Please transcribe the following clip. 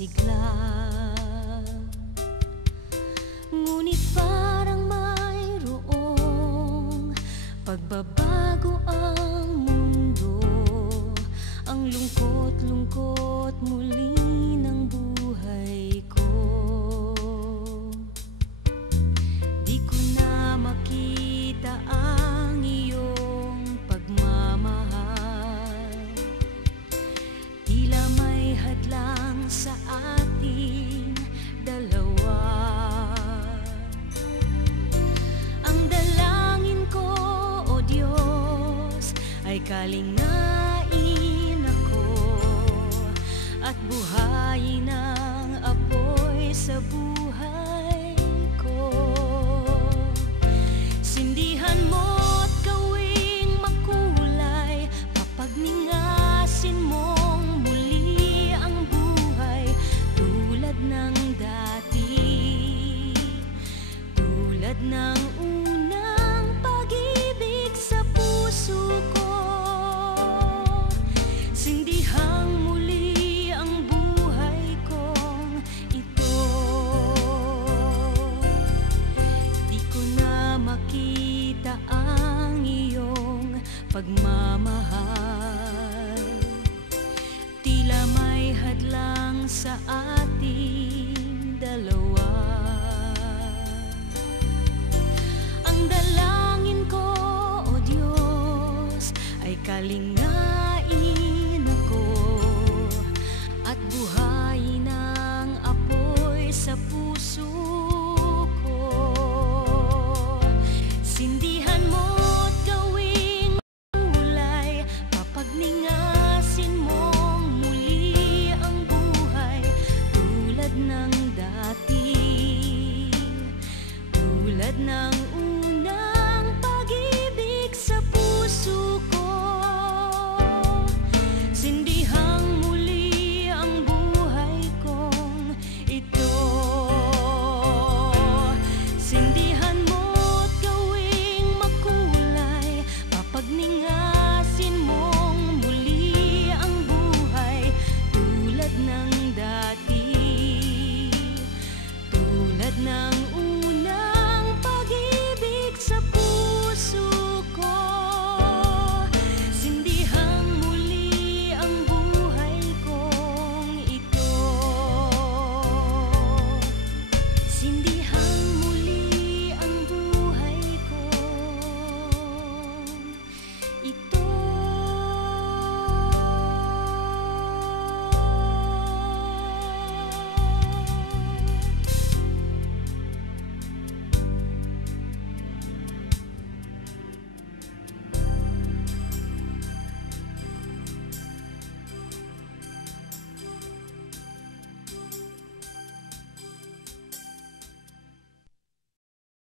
sigla. Ngunit parang mayroong pagbabago ang mundo. Ang lungkot-lungkot muli ng buhay ko. Di ko na makita ang iyong pagmamahal. Tila may hadlang sa ating dalawa. Ang dalangin ko, O Diyos, ay kalingain ako at buhayin ang apoy sa buhay ko. Sindihan mo't gawing makulay, papagningasin mong muli ang buhay tulad ng dati, tulad ng unang pag-ibig sa puso ko. Sindihang muli ang buhay kong ito. Di ko na makita ang iyong pagmamahal. Tila may hadlang sa ating dalawa. Ang dalangin ko, O Diyos, ay kalingain ako at buhayin ang apoy sa puso